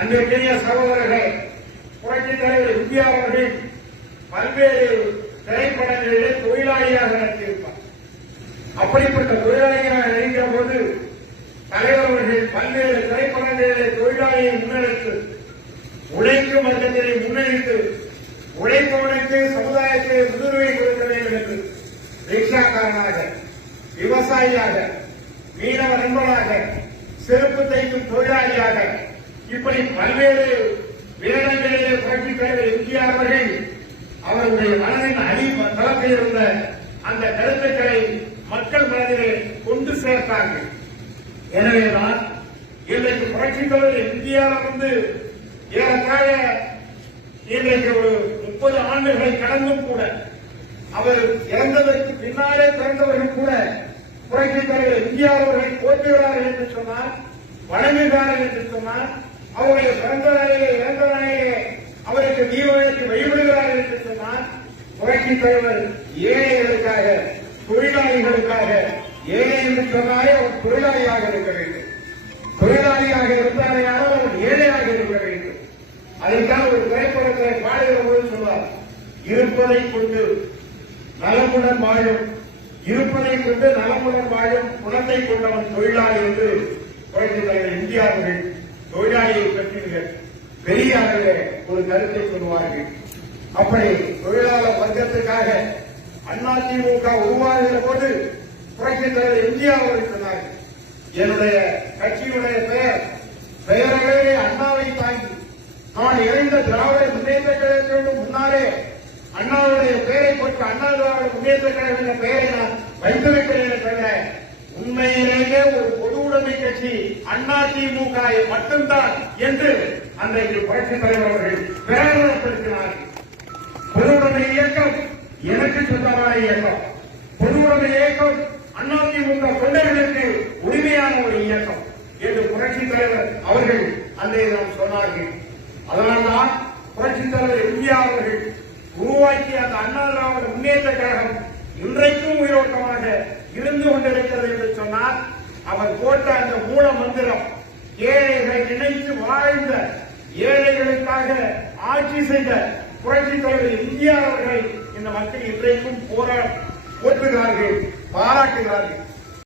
அன்றைய சகோதரர்கள் புரட்சித் தலைவர் எம்ஜிஆர் அவர்கள் பல்வேறு திரைப்படங்களிலே தொழிலாளியாக நடத்தியிருப்பார். அப்படிப்பட்ட தொழிலாளியாக நடிக்கிற போது தலைவர் அவர்கள் பல்வேறு திரைப்படங்களிலே தொழிலாளியை முன்னெடுத்து உழைக்கும் வர்க்கத்தினை முன்னெடுத்து உழைப்பவனுக்கு சமுதாயத்தை முன்னுரிமை கொடுக்க வேண்டும் என்று ரிக்ஷாக்காரனாக, விவசாயியாக, மீனவ நண்பனாக, செருப்பு தைக்கும் தொழிலாளியாக இப்படி பல்வேறு வேடங்களிலே புரட்சித் தலைவர் எம்ஜிஆர் அவர்கள் அவருடைய மனதின் தளத்தில் இருந்த அந்த கருத்துக்களை மக்கள் மனதிலே கொண்டு சேர்த்தார்கள். எனவேதான் இன்றைக்கு புரட்சித் தலைவர் எம்ஜிஆர் வந்து ஏறத்தாழ இன்றைக்கு ஒரு 30 ஆண்டுகளை கடந்தும் கூட அவர் இறந்ததற்கு பின்னாலே பிறந்தவர்கள் கூட புரட்சித் தலைவர் எம்ஜிஆர் அவர்களை போற்றுகிறார்கள் என்று சொன்னார், வணங்குகிறார்கள் என்று சொன்னார், அவருடைய பிறந்த நாளிலே இறந்த நாளிலே அவருக்கு தீபமேற்றி வழிபடுகிறார்கள் என்று சொன்னார். புரட்சித் தலைவர் ஏழைகளுக்காக, தொழிலாளிகளுக்காக, ஏழை என்று சொன்னாலே அவர் தொழிலாளியாக இருக்க வேண்டும். தொழிலாளியாக இருந்தாரையானால் அவர் ஏழையாக இருக்க வேண்டும். அதைத்தான் ஒரு திரைப்படத்தை பாடுகிற போது சொன்னார், இருப்பதை கொண்டு நலமுடன் வாழும், இருப்பதை கொண்டு நலமுடன் வாழும் குணத்தை கொண்டவன் தொழிலாளி என்று புரட்சித் தலைவர் எம்ஜிஆர் அவர்கள் தொழிலாளியை பற்றி பெரிய அளவில் ஒரு கருத்தை சொல்லுவார்கள். அப்படி தொழிலாளர் வர்க்கத்துக்காக அதிமுக உருவாகிற போது புரட்சித் தலைவர் எம்ஜிஆர் அவர்கள் சொன்னார்கள், என்னுடைய கட்சியுடைய பெயர்களே அண்ணாவை தாங்கி நான் இணைந்த திராவிட முன்னேற்ற கழகத்திற்கு முன்னாலே அண்ணாவுடைய பெயரை போட்டு அண்ணா திராவிட முன்னேற்ற கழகம் என்ற பெயரை நான் வைத்திருக்கிறேன் தவிர உண்மையிலேயே ஒரு பொது உடைமை கட்சி அதிமுக மட்டும்தான் என்று அன்றைக்கு புரட்சித் தலைவர் அவர்கள் பிரகடனப்படுத்தினார்கள். பொது உடைமை இயக்கம் எனக்கு சொந்தமான இயக்கம், பொது உடைமை இயக்கம் அதிமுக தொண்டர்களுக்கு உரிமையான ஒரு இயக்கம் என்று புரட்சித் தலைவர் அவர்கள் அன்றைய நாம் சொன்னார்கள். அதனால்தான் புரட்சித் தலைவர் எம்ஜிஆர் அவர்கள் உருவாக்கிய அந்த அண்ணா திராவிட முன்னேற்ற கழகம் இன்றைக்கும் உயிரோட்டமாக இருந்து கொண்டிருக்கிறது என்று சொன்னால் அவர் போட்ட அந்த மூல மந்திரம், ஏழைகளை நினைத்து வாழ்ந்த, ஏழைகளுக்காக ஆட்சி செய்த புரட்சித் தலைவர் எம்ஜிஆர் அவர்களை இந்த மக்கள் இன்றைக்கும் போற்றுகிறார்கள், பாராட்டுகிறார்கள்.